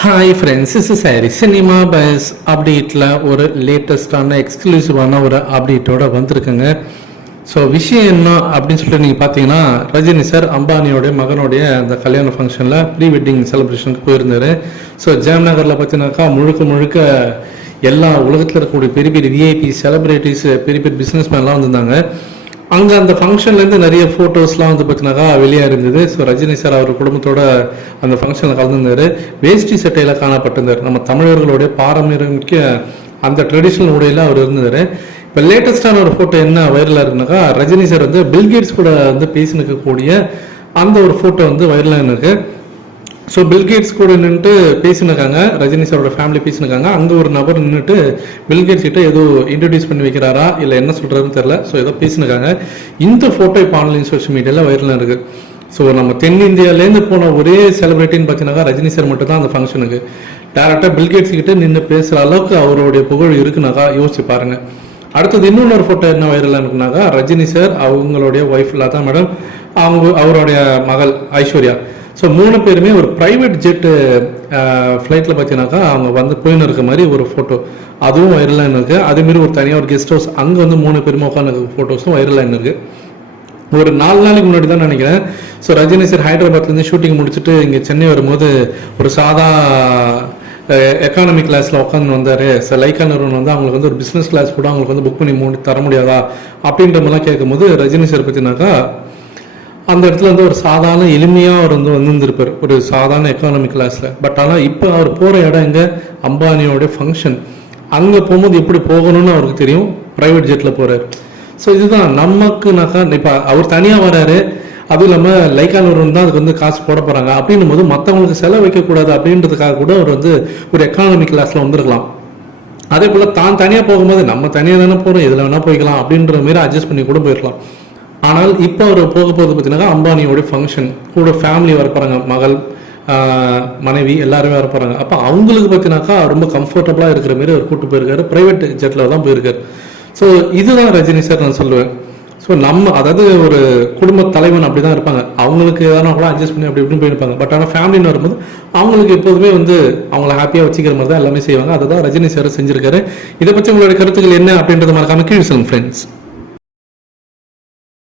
Hi friends is சாரி cinema buzz அப்டேட்டில் ஒரு லேட்டஸ்டான எக்ஸ்க்ளூசிவான ஒரு அப்டேட்டோட வந்திருக்குங்க. ஸோ விஷயம் என்ன அப்படின்னு சொல்லிட்டு நீங்கள் பார்த்தீங்கன்னா ரஜினி சார் அம்பானியோடைய மகனுடைய அந்த கல்யாண ஃபங்க்ஷனில் ப்ரீ வெட்டிங் செலிப்ரேஷனுக்கு போயிருந்தாரு. ஸோ ஜாம்நகரில் பார்த்தீங்கன்னாக்கா முழுக்க முழுக்க எல்லா உலகத்தில் இருக்கக்கூடிய பெரிய பெரிய விஐபி செலிப்ரிட்டிஸ் பெரிய பெரிய பிஸ்னஸ் மேன்லாம் வந்திருந்தாங்க. அங்கே அந்த ஃபங்க்ஷன்லேருந்து நிறைய ஃபோட்டோஸ்லாம் வந்து பார்த்தீங்கன்னாக்கா வெளியாக இருந்தது. ஸோ ரஜினி சார் அவர் குடும்பத்தோட அந்த ஃபங்க்ஷனில் கலந்துருந்தார். வேஷ்டி சட்டையில் காணப்பட்டிருந்தார். நம்ம தமிழர்களுடைய பாரம்பரியமிக்க அந்த ட்ரெடிஷ்னல் உடையில் அவர் இருந்தார் இப்போ லேட்டஸ்டான ஒரு ஃபோட்டோ என்ன வைரலாக இருக்குனாக்கா ரஜினி சார் வந்து பில்கேட்ஸ் கூட வந்து பேசினுக்கக்கூடிய அந்த ஒரு ஃபோட்டோ வந்து வைரலாக இருக்குது ஸோ பில்கேட்ஸ் கூட நின்றுட்டு பேசினிருக்காங்க ரஜினி சாரோட ஃபேமிலி பேசினிருக்காங்க அங்கே ஒரு நபர் நின்றுட்டு பில்கேட்ஸ் கிட்ட ஏதோ இன்ட்ரடியூஸ் பண்ணி வைக்கிறாரா? இல்லை என்ன சொல்கிறாருன்னு தெரில ஸோ ஏதோ பேசினிருக்காங்க இந்த ஃபோட்டோ இப்போ ஆன்லைன் சோஷியல் மீடியாவில் வைரலாக இருக்குது ஸோ நம்ம தென்னிந்தியாவிலேருந்து போன ஒரே செலிபிரிட்டின்னு பார்த்தீங்கன்னா ரஜினி சார் மட்டும் தான் அந்த ஃபங்க்ஷனுக்கு டேரெக்டாக பில்கேட்ஸ் கிட்ட நின்று பேசுகிற அளவுக்கு அவருடைய புகழ் இருக்குனாக்கா யோசிச்சு பாருங்கள் அடுத்தது இன்னொன்று ஃபோட்டோ என்ன வைரலாக இருக்குனாக்கா ரஜினி சார் அவங்களுடைய ஒய்ஃப் இல்லாதான் மேடம் அவங்க அவருடைய மகள் ஐஸ்வர்யா. ஸோ மூணு பேருமே ஒரு ப்ரைவேட் ஜெட்டு ஃப்ளைட்டில் பார்த்தீங்கன்னாக்கா அவங்க வந்து போயின்னு இருக்க மாதிரி ஒரு ஃபோட்டோ அதுவும் வைரலாக இருக்குது அதேமாரி ஒரு தனியாக ஒரு கெஸ்ட் ஹவுஸ் அங்கே வந்து மூணு பேருமே உட்காந்து ஃபோட்டோஸும் வைரலாக இருக்குது ஒரு நாலு நாளைக்கு முன்னாடி தான் நினைக்கிறேன். ஸோ ரஜினி சார் ஹைதராபாத்லேருந்து ஷூட்டிங் முடிச்சுட்டு இங்கே சென்னை வரும்போது ஒரு சாதா எக்கானமி கிளாஸில் உட்காந்து வந்தார். சார் லைக்கா நிறுவனம் வந்து அவங்களுக்கு வந்து ஒரு பிஸ்னஸ் கிளாஸ் கூட அவங்களுக்கு வந்து புக் பண்ணி மூடி தர முடியாதா? அப்படின்ற மாதிரிலாம் கேட்கும்போது ரஜினி சார் பற்றினாக்கா அந்த இடத்துல வந்து ஒரு சாதாரண எளிமையாக அவர் வந்து வந்திருந்திருப்பார். ஒரு சாதாரண எக்கானமி கிளாஸில் பட் ஆனால் இப்போ அவர் போகிற இடம் எங்கே? அம்பானியோடைய ஃபங்க்ஷன் அங்கே போகும்போது எப்படி போகணும்னு அவருக்கு தெரியும். ப்ரைவேட் ஜெட்டில் போகிறார் ஸோ இதுதான் நமக்குனாக்கா இப்போ அவர் தனியாக வராரு. அதுவும் இல்லாமல் லைக்கானவர் தான் அதுக்கு வந்து காசு போட போகிறாங்க அப்படின்னும் போது மற்றவங்களுக்கு செலவு வைக்கக்கூடாது அப்படின்றதுக்காக கூட அவர் வந்து ஒரு எக்கானமி கிளாஸில் வந்திருக்கலாம். அதே போல் தான் தனியாக போகும்போது நம்ம தனியாக தானே போகிறோம் இதில் வேணால் போய்க்கலாம் அப்படின்ற மாரி அட்ஜஸ்ட் பண்ணி கூட போயிடலாம் ஆனால் இப்போ அவர் போக போகிறது பார்த்தீங்கன்னா அம்பானியோடைய ஃபங்க்ஷன் கூட ஃபேமிலி வர போகிறாங்க மகள் மனைவி எல்லாருமே வர போகிறாங்க அப்போ அவங்களுக்கு பார்த்தீங்கன்னாக்கா ரொம்ப கம்ஃபர்டபுளாக இருக்கிற மாரி அவர் கூட்டு போயிருக்காரு. ப்ரைவேட் ஜெட்டில் தான் போயிருக்காரு. ஸோ இதுதான் ரஜினி சார் நான் சொல்லுவேன். ஸோ நம்ம அதாவது ஒரு குடும்ப தலைவன் அப்படி தான் இருப்பாங்க. அவங்களுக்கு எதனா கூட அட்ஜஸ்ட் பண்ணி அப்படி இப்படின்னு போயிருப்பாங்க. பட் ஆனால் ஃபேமிலின்னு வரும்போது அவங்களுக்கு எப்போதுமே வந்து அவங்கள ஹாப்பியாக வச்சுக்கிற மாதிரி தான் எல்லாமே செய்வாங்க. அதை தான் ரஜினி சார் செஞ்சிருக்காரு. இதை பற்றி உங்களுடைய கருத்துக்கள் என்ன அப்படின்றத மறக்காம கீழ் சொல்லுங்க ஃப்ரெண்ட்ஸ்